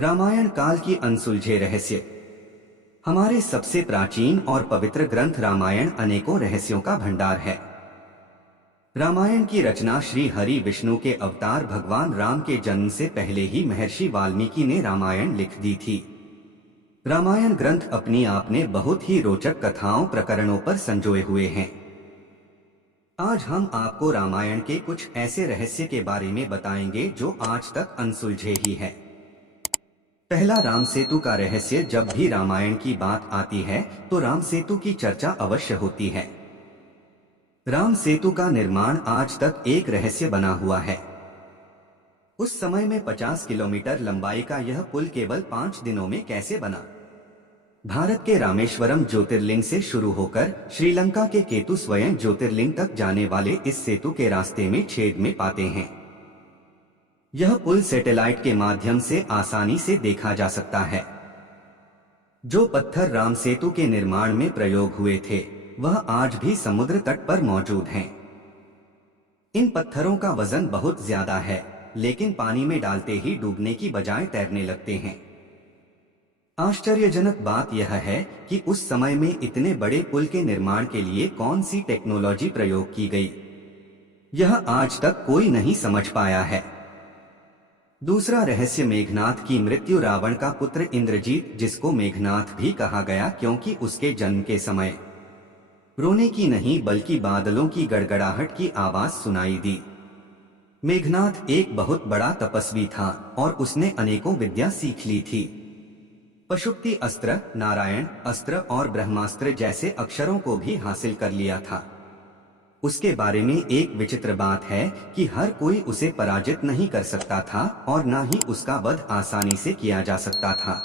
रामायण काल की अनसुलझे रहस्य। हमारे सबसे प्राचीन और पवित्र ग्रंथ रामायण अनेकों रहस्यों का भंडार है। रामायण की रचना श्री हरि विष्णु के अवतार भगवान राम के जन्म से पहले ही महर्षि वाल्मीकि ने रामायण लिख दी थी। रामायण ग्रंथ अपनी आप में बहुत ही रोचक कथाओं प्रकरणों पर संजोए हुए हैं। आज हम आपको रामायण के कुछ ऐसे रहस्य के बारे में बताएंगे जो आज तक अनसुलझे ही है। पहला, राम सेतु का रहस्य। जब भी रामायण की बात आती है तो राम सेतु की चर्चा अवश्य होती है। राम सेतु का निर्माण आज तक एक रहस्य बना हुआ है। उस समय में 50 किलोमीटर लंबाई का यह पुल केवल 5 दिनों में कैसे बना? भारत के रामेश्वरम ज्योतिर्लिंग से शुरू होकर श्रीलंका के केतु स्वयं ज्योतिर्लिंग तक जाने वाले इस सेतु के रास्ते में छेद में पाते हैं। यह पुल सैटेलाइट के माध्यम से आसानी से देखा जा सकता है। जो पत्थर राम सेतु के निर्माण में प्रयोग हुए थे वह आज भी समुद्र तट पर मौजूद हैं। इन पत्थरों का वजन बहुत ज्यादा है, लेकिन पानी में डालते ही डूबने की बजाय तैरने लगते हैं। आश्चर्यजनक बात यह है कि उस समय में इतने बड़े पुल के निर्माण के लिए कौन सी टेक्नोलॉजी प्रयोग की गई, यह आज तक कोई नहीं समझ पाया है। दूसरा रहस्य, मेघनाथ की मृत्यु। रावण का पुत्र इंद्रजीत, जिसको मेघनाथ भी कहा गया क्योंकि उसके जन्म के समय रोने की नहीं बल्कि बादलों की गड़गड़ाहट की आवाज सुनाई दी। मेघनाथ एक बहुत बड़ा तपस्वी था और उसने अनेकों विद्या सीख ली थी। पशुपति अस्त्र, नारायण अस्त्र और ब्रह्मास्त्र जैसे अक्षरों को भी हासिल कर लिया था। उसके बारे में एक विचित्र बात है कि हर कोई उसे पराजित नहीं कर सकता था और न ही उसका वध आसानी से किया जा सकता था।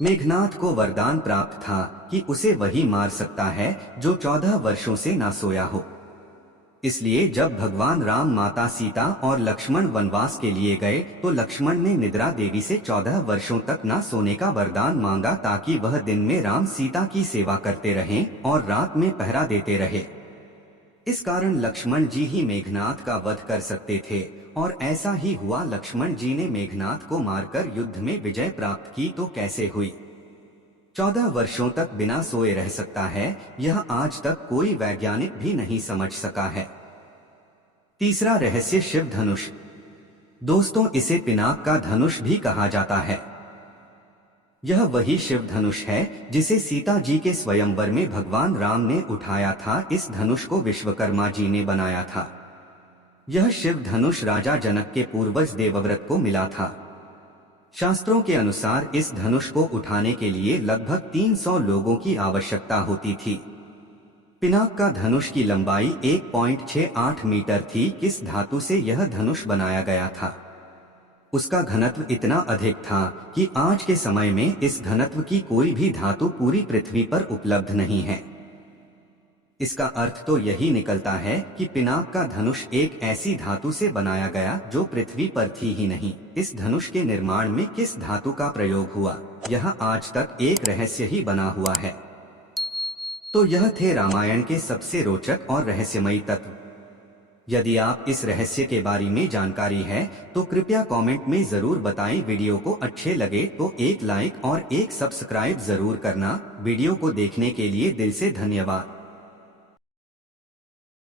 मेघनाथ को वरदान प्राप्त था कि उसे वही मार सकता है जो 14 वर्षों से ना सोया हो। इसलिए जब भगवान राम, माता सीता और लक्ष्मण वनवास के लिए गए तो लक्ष्मण ने निद्रा देवी से 14 वर्षों तक ना सोने का वरदान मांगा, ताकि वह दिन में राम सीता की सेवा करते रहें और रात में पहरा देते रहे। इस कारण लक्ष्मण जी ही मेघनाथ का वध कर सकते थे और ऐसा ही हुआ। लक्ष्मण जी ने मेघनाथ को मारकर युद्ध में विजय प्राप्त की तो कैसे हुई? 14 वर्षों तक बिना सोए रह सकता है, यह आज तक कोई वैज्ञानिक भी नहीं समझ सका है। तीसरा रहस्य, शिव धनुष। दोस्तों, इसे पिनाक का धनुष भी कहा जाता है। यह वही शिव धनुष है जिसे सीता जी के स्वयंवर में भगवान राम ने उठाया था। इस धनुष को विश्वकर्मा जी ने बनाया था। यह शिव धनुष राजा जनक के पूर्वज देवव्रत को मिला था। शास्त्रों के अनुसार इस धनुष को उठाने के लिए लगभग 300 लोगों की आवश्यकता होती थी। पिनाक का धनुष की लंबाई 1.68 मीटर थी। किस धातु से यह धनुष बनाया गया था? उसका घनत्व इतना अधिक था कि आज के समय में इस घनत्व की कोई भी धातु पूरी पृथ्वी पर उपलब्ध नहीं है। इसका अर्थ तो यही निकलता है कि पिनाक का धनुष एक ऐसी धातु से बनाया गया जो पृथ्वी पर थी ही नहीं। इस धनुष के निर्माण में किस धातु का प्रयोग हुआ, यह आज तक एक रहस्य ही बना हुआ है। तो यह थे रामायण के सबसे रोचक और रहस्यमयी तत्व। यदि आप इस रहस्य के बारे में जानकारी है तो कृपया कमेंट में जरूर बताएं। वीडियो को अच्छे लगे तो एक लाइक और एक सब्सक्राइब जरूर करना। वीडियो को देखने के लिए दिल से धन्यवाद।